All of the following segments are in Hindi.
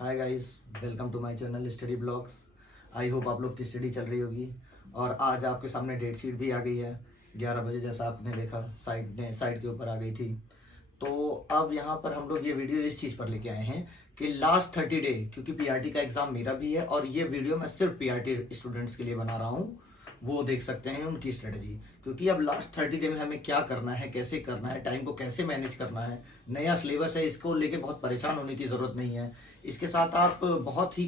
Hi guys, welcome to my channel study blogs. I hope आप लोग की स्टडी चल रही होगी। और आज आपके सामने डेट शीट भी आ गई है 11 बजे, जैसा आपने देखा साइट के ऊपर आ गई थी। तो अब यहाँ पर हम लोग ये वीडियो इस चीज़ पर लेके आए हैं कि लास्ट 30 डे, क्योंकि पीआरटी का एग्ज़ाम मेरा भी है और ये वीडियो मैं सिर्फ पीआरटी स्टूडेंट्स के लिए बना रहा हूँ। वो देख सकते हैं उनकी स्ट्रेटजी, क्योंकि अब लास्ट 30 डे में हमें क्या करना है, कैसे करना है, टाइम को कैसे मैनेज करना है। नया सिलेबस है, इसको लेके बहुत परेशान होने की ज़रूरत नहीं है। इसके साथ आप बहुत ही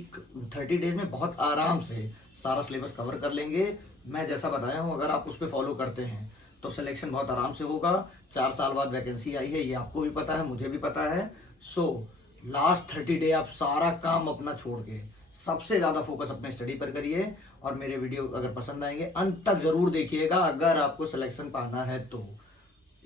30 डेज में बहुत आराम से सारा सिलेबस कवर कर लेंगे। मैं जैसा बताया हूँ, अगर आप उस पर फॉलो करते हैं तो सिलेक्शन बहुत आराम से होगा। 4 साल बाद वैकेंसी आई है, ये आपको भी पता है, मुझे भी पता है। सो लास्ट 30 डे आप सारा काम अपना छोड़ के सबसे ज़्यादा फोकस अपने स्टडी पर करिए। और मेरे वीडियो अगर पसंद आएंगे अंत तक जरूर देखिएगा, अगर आपको सिलेक्शन पाना है तो।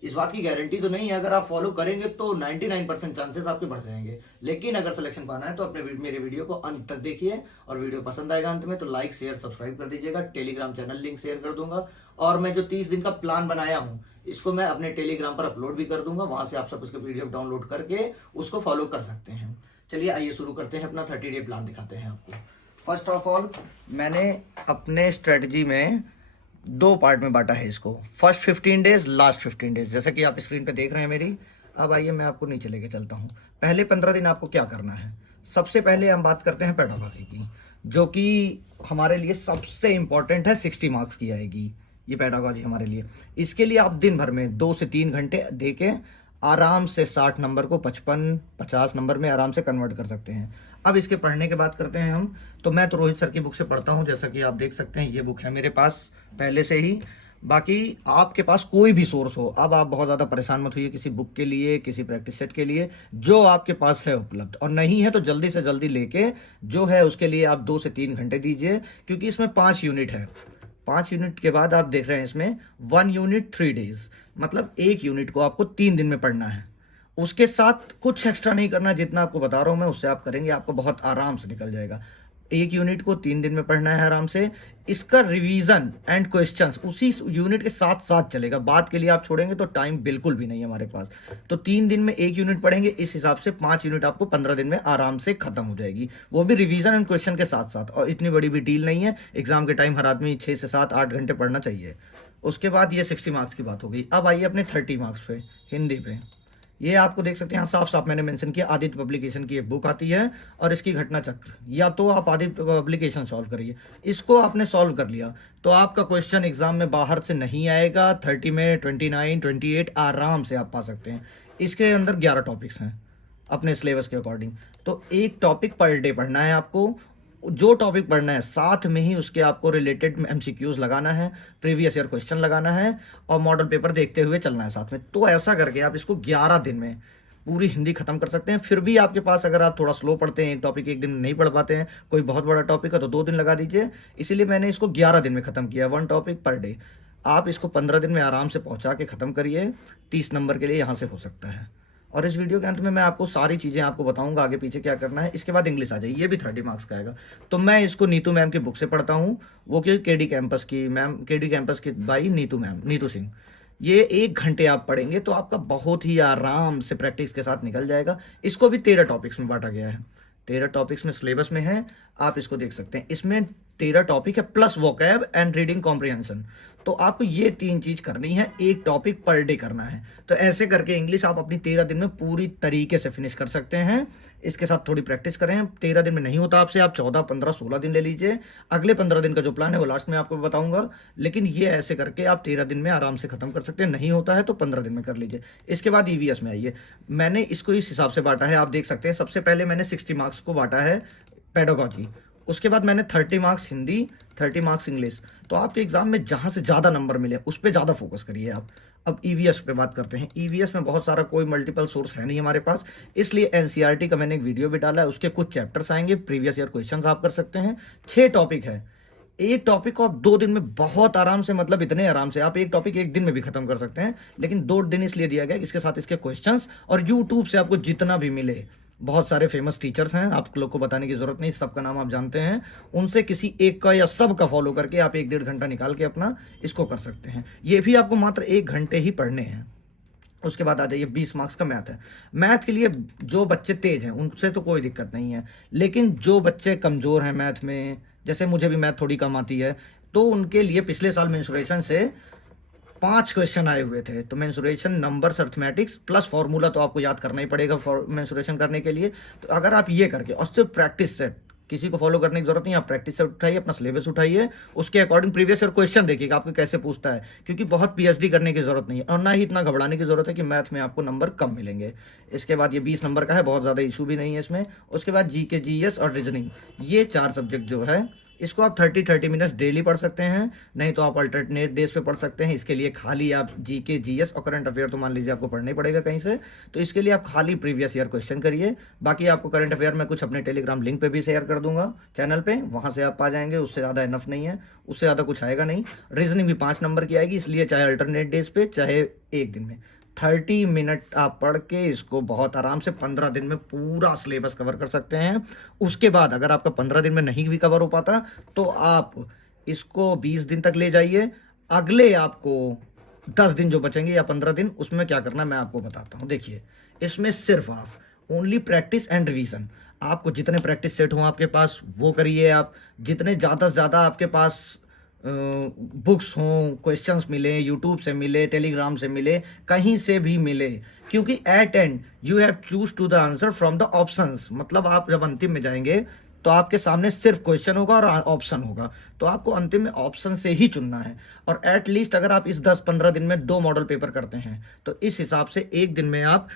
इस बात की गारंटी तो नहीं है, अगर आप फॉलो करेंगे तो 99% चांसेस आपके बढ़ जाएंगे, लेकिन अगर सिलेक्शन पाना है तो अपने मेरे वीडियो को अंत तक देखिए। और वीडियो पसंद आएगा अंत में तो लाइक शेयर सब्सक्राइब कर दीजिएगा। टेलीग्राम चैनल लिंक शेयर कर दूंगा, और मैं जो 30 दिन का प्लान बनाया हूँ इसको मैं अपने टेलीग्राम पर अपलोड भी कर दूंगा। वहां से आप सब उसके पीडीएफ डाउनलोड करके उसको फॉलो कर सकते हैं। चलिए आइए शुरू करते हैं, अपना 30 डे प्लान दिखाते हैं आपको। फर्स्ट ऑफ ऑल, मैंने अपने स्ट्रेटजी में 2 पार्ट में बांटा है इसको। फर्स्ट 15 डेज, लास्ट 15 डेज, जैसा कि आप स्क्रीन पे देख रहे हैं मेरी। अब आइए मैं आपको नीचे लेके चलता हूँ। पहले 15 दिन आपको क्या करना है। सबसे पहले हम बात करते हैं पेडागॉजी की, जो कि हमारे लिए सबसे इंपॉर्टेंट है। 60 मार्क्स की आएगी ये पेडागॉजी हमारे लिए। इसके लिए आप दिन भर में 2 से 3 घंटे दे के आराम से 60 नंबर को 55-50 नंबर में आराम से कन्वर्ट कर सकते हैं। अब इसके पढ़ने की बात करते हैं हम। तो मैं तो रोहित सर की बुक से पढ़ता हूं, जैसा कि आप देख सकते हैं ये बुक है मेरे पास पहले से ही। बाकी आपके पास कोई भी सोर्स हो, अब आप बहुत ज़्यादा परेशान मत होइए किसी बुक के लिए, किसी प्रैक्टिस सेट के लिए। जो आपके पास है उपलब्ध, और नहीं है तो जल्दी से जल्दी लेके जो है उसके लिए आप 2 से 3 घंटे दीजिए, क्योंकि इसमें 5 यूनिट है। 5 यूनिट के बाद आप देख रहे हैं इसमें 1 यूनिट 3 डेज, मतलब 1 यूनिट को आपको 3 दिन में पढ़ना है। उसके साथ कुछ एक्स्ट्रा नहीं करना, जितना आपको बता रहा हूं मैं उससे आप करेंगे, आपको बहुत आराम से निकल जाएगा। 1 यूनिट को 3 दिन में पढ़ना है आराम से। इसका रिवीजन एंड क्वेश्चंस उसी यूनिट के साथ साथ चलेगा। बात के लिए आप छोड़ेंगे तो टाइम बिल्कुल भी नहीं है हमारे पास। तो 3 दिन में 1 यूनिट पढ़ेंगे, इस हिसाब से 5 यूनिट आपको 15 दिन में आराम से खत्म हो जाएगी, वो भी रिवीजन एंड क्वेश्चन के साथ साथ। और इतनी बड़ी भी डील नहीं है। एग्जाम के टाइम हर आदमी 6 से 7 8 घंटे पढ़ना चाहिए। उसके बाद ये 60 मार्क्स की बात हो गई। अब आइए अपने 30 मार्क्स पे, हिंदी पे। ये आपको देख सकते हैं यहाँ साफ साफ मैंने मेंशन किया, आदित्य पब्लिकेशन की एक बुक आती है और इसकी घटना चक्र। या तो आप आदित्य पब्लिकेशन सॉल्व करिए, इसको आपने सॉल्व कर लिया तो आपका क्वेश्चन एग्जाम में बाहर से नहीं आएगा। 30 में 29 28 आराम से आप पा सकते हैं। इसके अंदर 11 टॉपिक्स हैं अपने सिलेबस के अकॉर्डिंग। तो एक टॉपिक पर डे पढ़ना है आपको। जो टॉपिक पढ़ना है साथ में ही उसके आपको रिलेटेड एमसीक्यूज लगाना है, प्रीवियस ईयर क्वेश्चन लगाना है, और मॉडल पेपर देखते हुए चलना है साथ में। तो ऐसा करके आप इसको 11 दिन में पूरी हिंदी खत्म कर सकते हैं। फिर भी आपके पास, अगर आप थोड़ा स्लो पढ़ते हैं, एक टॉपिक एक दिन में नहीं पढ़ पाते हैं, कोई बहुत बड़ा टॉपिक है तो 2 दिन लगा दीजिए। इसीलिए मैंने इसको 11 दिन में खत्म किया, 1 टॉपिक पर डे। आप इसको 15 दिन में आराम से पहुंचा के खत्म करिए। 30 नंबर के लिए यहाँ से हो सकता है। और इस वीडियो के अंत में मैं आपको सारी चीज़ें आपको बताऊंगा आगे पीछे क्या करना है। इसके बाद इंग्लिश आ जाए, ये भी 30 मार्क्स का आएगा। तो मैं इसको नीतू मैम की बुक से पढ़ता हूँ, वो कि केडी कैंपस की मैम, केडी कैंपस की बाई नीतू मैम, नीतू सिंह। ये 1 घंटे आप पढ़ेंगे तो आपका बहुत ही आराम से प्रैक्टिस के साथ निकल जाएगा। इसको भी 13 टॉपिक्स में बांटा गया है, 13 टॉपिक्स में सिलेबस में है, आप इसको देख सकते हैं। इसमें 13 टॉपिक है plus vocab and reading comprehension. तो आपको ये 3 चीज करनी है, 1 टॉपिक पर डे करना है। तो ऐसे करके इंग्लिश आप अपनी 13 दिन में पूरी तरीके से फिनिश कर सकते हैं। इसके साथ थोड़ी प्रैक्टिस करें। 13 दिन में नहीं होता आपसे, आप 14 15 16 दिन ले लीजिए। अगले 15 दिन का जो प्लान है वो लास्ट में आपको बताऊंगा, लेकिन ये ऐसे करके आप 13 दिन में आराम से खत्म कर सकते हैं। नहीं होता है तो 15 दिन में कर लीजिए। इसके बाद ईवीएस में आइए। मैंने इसको इस हिसाब से बांटा है, आप देख सकते हैं। सबसे पहले मैंने 60 मार्क्स को बांटा है पेडागॉजी। उसके बाद मैंने 30 मार्क्स हिंदी, 30 मार्क्स इंग्लिश। तो आपके एग्जाम में जहां से ज्यादा नंबर मिले उस पर ज्यादा फोकस करिए आप। अब ईवीएस पे बात करते हैं। ईवीएस में बहुत सारा कोई मल्टीपल सोर्स है नहीं हमारे पास, इसलिए एनसीईआरटी का मैंने एक वीडियो भी डाला है, उसके कुछ चैप्टर्स आएंगे, प्रीवियस ईयर क्वेश्चंस आप कर सकते हैं। 6 टॉपिक है। 1 टॉपिक को आप 2 दिन में बहुत आराम से, मतलब इतने आराम से आप 1 टॉपिक 1 दिन में भी खत्म कर सकते हैं। लेकिन 2 दिन इसलिए दिया गया कि इसके साथ इसके क्वेश्चंस, और यूट्यूब से आपको जितना भी मिले, बहुत सारे फेमस टीचर्स हैं, आप लोग को बताने की जरूरत नहीं, सबका नाम आप जानते हैं। उनसे किसी एक का या सब का फॉलो करके आप 1 डेढ़ घंटा निकाल के अपना इसको कर सकते हैं। ये भी आपको मात्र 1 घंटे ही पढ़ने हैं। उसके बाद आ जाइए 20 मार्क्स का मैथ है। मैथ के लिए जो बच्चे तेज हैं उनसे तो कोई दिक्कत नहीं है, लेकिन जो बच्चे कमज़ोर हैं मैथ में, जैसे मुझे भी मैथ थोड़ी कम आती है, तो उनके लिए पिछले साल मेंसुरेशन से 5 क्वेश्चन आए हुए थे। तो mensuration, numbers, arithmetics plus formula तो आपको याद करना ही पड़ेगा मेंसुरेशन करने के लिए। तो अगर आप ये करके और सिर्फ प्रैक्टिस सेट, किसी को फॉलो करने की जरूरत नहीं, आप प्रैक्टिस सेट उठाइए, अपना सिलेबस उठाइए, उसके अकॉर्डिंग प्रीवियस ईयर क्वेश्चन देखिएगा आपको कैसे पूछता है, क्योंकि बहुत पीएचडी करने की जरूरत नहीं है और ना ही इतना घबराने की जरूरत है कि मैथ में आपको नंबर कम मिलेंगे। इसके बाद ये 20 नंबर का है, बहुत ज़्यादा इशू भी नहीं है इसमें। उसके बाद जीके, जीएस और रीजनिंग, ये 4 सब्जेक्ट जो है इसको आप 30 मिनट्स डेली पढ़ सकते हैं, नहीं तो आप अल्टरनेट डेज पे पढ़ सकते हैं। इसके लिए खाली आप जीके, जीएस और करंट अफेयर तो मान लीजिए आपको पढ़ना ही पड़ेगा कहीं से, तो इसके लिए आप खाली प्रीवियस ईयर क्वेश्चन करिए। बाकी आपको करंट अफेयर में कुछ अपने टेलीग्राम लिंक पे भी शेयर कर दूंगा चैनल पे, वहां से आप पा जाएंगे, उससे ज़्यादा इनफ नहीं है, उससे ज़्यादा कुछ आएगा नहीं। रीजनिंग भी 5 नंबर की आएगी, इसलिए चाहे अल्टरनेट डेज पे चाहे एक दिन में 30 मिनट आप पढ़ के इसको बहुत आराम से 15 दिन में पूरा सिलेबस कवर कर सकते हैं। उसके बाद अगर आपका 15 दिन में नहीं भी कवर हो पाता तो आप इसको 20 दिन तक ले जाइए। अगले आपको 10 दिन जो बचेंगे या 15 दिन, उसमें क्या करना मैं आपको बताता हूँ। देखिए, इसमें सिर्फ आप ओनली प्रैक्टिस एंड रिवीजन, आपको जितने प्रैक्टिस सेट हों आपके पास वो करिए। आप जितने ज़्यादा से ज़्यादा आपके पास बुक्स हों, क्वेश्चंस मिले, यूट्यूब से मिले, टेलीग्राम से मिले, कहीं से भी मिले, क्योंकि at end you have choose to the answer from the options. मतलब आप जब अंतिम में जाएंगे तो आपके सामने सिर्फ क्वेश्चन होगा और ऑप्शन होगा, तो आपको अंतिम में ऑप्शन से ही चुनना है। और एट लीस्ट अगर आप इस 10-15 दिन में 2 मॉडल पेपर करते हैं तो इस हिसाब से एक दिन में आप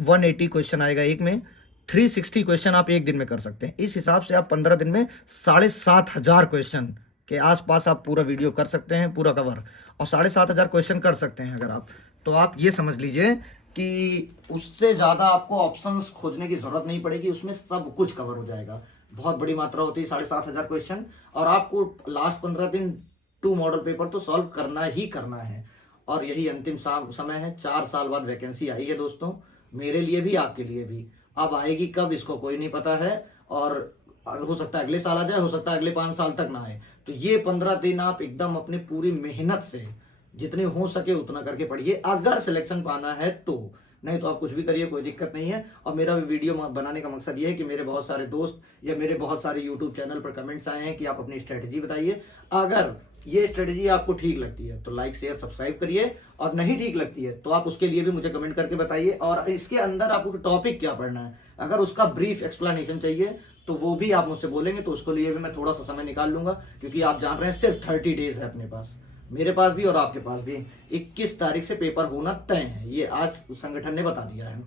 180 क्वेश्चन आएगा, एक में 360 क्वेश्चन आप एक दिन में कर सकते हैं। इस हिसाब से आप 15 दिन में 7,500 क्वेश्चन के आसपास आप पूरा वीडियो कर सकते हैं, पूरा कवर, और 7,500 क्वेश्चन कर सकते हैं अगर आप, तो आप ये समझ लीजिए कि उससे ज़्यादा आपको ऑप्शंस खोजने की जरूरत नहीं पड़ेगी, उसमें सब कुछ कवर हो जाएगा। बहुत बड़ी मात्रा होती है 7,500 क्वेश्चन, और आपको लास्ट 15 दिन 2 मॉडल पेपर तो सॉल्व करना ही करना है। और यही अंतिम समय है। 4 साल बाद वैकेंसी आई है दोस्तों, मेरे लिए भी आपके लिए भी। अब आएगी कब इसको कोई नहीं पता है, और हो सकता है अगले साल आ जाए, हो सकता है अगले 5 साल तक ना आए। तो ये 15 दिन आप एकदम अपनी पूरी मेहनत से जितने हो सके उतना करके पढ़िए, अगर सिलेक्शन पाना है तो, नहीं तो आप कुछ भी करिए, कोई दिक्कत नहीं है। और मेरा वीडियो बनाने का मकसद ये है कि मेरे बहुत सारे दोस्त या मेरे बहुत सारे यूट्यूब चैनल पर कमेंट्स आए हैं कि आप अपनी स्ट्रेटजी बताइए। अगर ये स्ट्रेटजी आपको ठीक लगती है तो लाइक, शेयर, सब्सक्राइब करिए, और नहीं ठीक लगती है तो आप उसके लिए भी मुझे कमेंट करके बताइए। और इसके अंदर आपको टॉपिक क्या पढ़ना है, अगर उसका ब्रीफ एक्सप्लेनेशन चाहिए तो वो भी आप मुझसे बोलेंगे, तो उसके लिए भी मैं थोड़ा सा समय निकाल लूंगा, क्योंकि आप जान रहे हैं सिर्फ 30 डेज है अपने पास, मेरे पास भी और आपके पास भी। 21 तारीख से पेपर होना तय है, ये आज संगठन ने बता दिया है।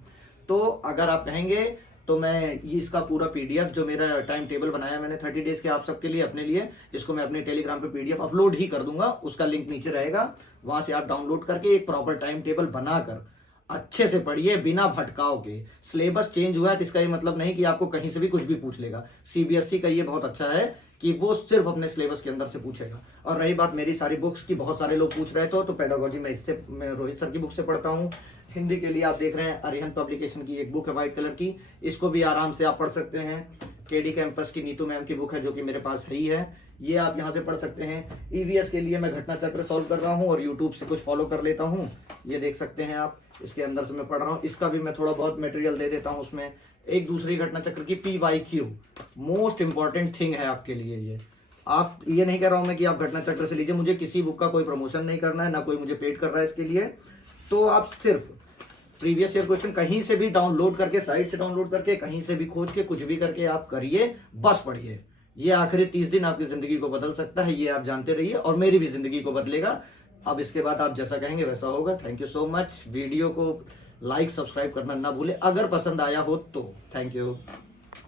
तो अगर आप कहेंगे तो मैं ये इसका पूरा पीडीएफ जो मेरा टाइम टेबल बनाया मैंने 30 डेज के आप सबके लिए, अपने लिए, इसको मैं अपने टेलीग्राम पे पीडीएफ अपलोड ही कर दूंगा, उसका लिंक नीचे रहेगा, वहां से आप डाउनलोड करके एक प्रॉपर टाइम टेबल बनाकर अच्छे से पढ़िए बिना भटकाव के। सिलेबस चेंज हुआ है तो इसका ये मतलब नहीं कि आपको कहीं से भी कुछ भी पूछ लेगा। सीबीएसई का ये बहुत अच्छा है कि वो सिर्फ अपने सिलेबस के अंदर से पूछेगा। और रही बात मेरी सारी बुक्स की, बहुत सारे लोग पूछ रहे थे, तो पेडागोजी मैं रोहित सर की बुक से पढ़ता हूँ। हिंदी के लिए आप देख रहे हैं अरिहंत पब्लिकेशन की एक बुक है व्हाइट कलर की, इसको भी आराम से आप पढ़ सकते हैं। केडी कैंपस की नीतू मैम की बुक है जो कि मेरे पास है ही है, ये आप यहाँ से पढ़ सकते हैं। ईवीएस के लिए मैं घटना चक्र सॉल्व कर रहा हूँ और यूट्यूब से कुछ फॉलो कर लेता हूँ, ये देख सकते हैं आप, इसके अंदर से मैं पढ़ रहा हूँ। इसका भी मैं थोड़ा बहुत मटेरियल दे देता हूँ उसमें। एक दूसरी घटना चक्र की PYQ मोस्ट इंपॉर्टेंट थिंग है आपके लिए। ये आप, ये नहीं कह रहा हूँ मैं कि आप घटना चक्र से लीजिए, मुझे किसी बुक का कोई प्रमोशन नहीं करना है, ना कोई मुझे पेड कर रहा है इसके लिए। तो आप सिर्फ प्रीवियस ईयर क्वेश्चन कहीं से भी डाउनलोड करके, साइट से डाउनलोड करके, कहीं से भी खोज के, कुछ भी करके आप करिए, बस पढ़िए। ये आखिरी 30 दिन आपकी जिंदगी को बदल सकता है, ये आप जानते रहिए, और मेरी भी जिंदगी को बदलेगा। अब इसके बाद आप जैसा कहेंगे वैसा होगा। Thank you so much. Video को लाइक, सब्सक्राइब करना ना भूले, अगर पसंद आया हो तो। Thank you.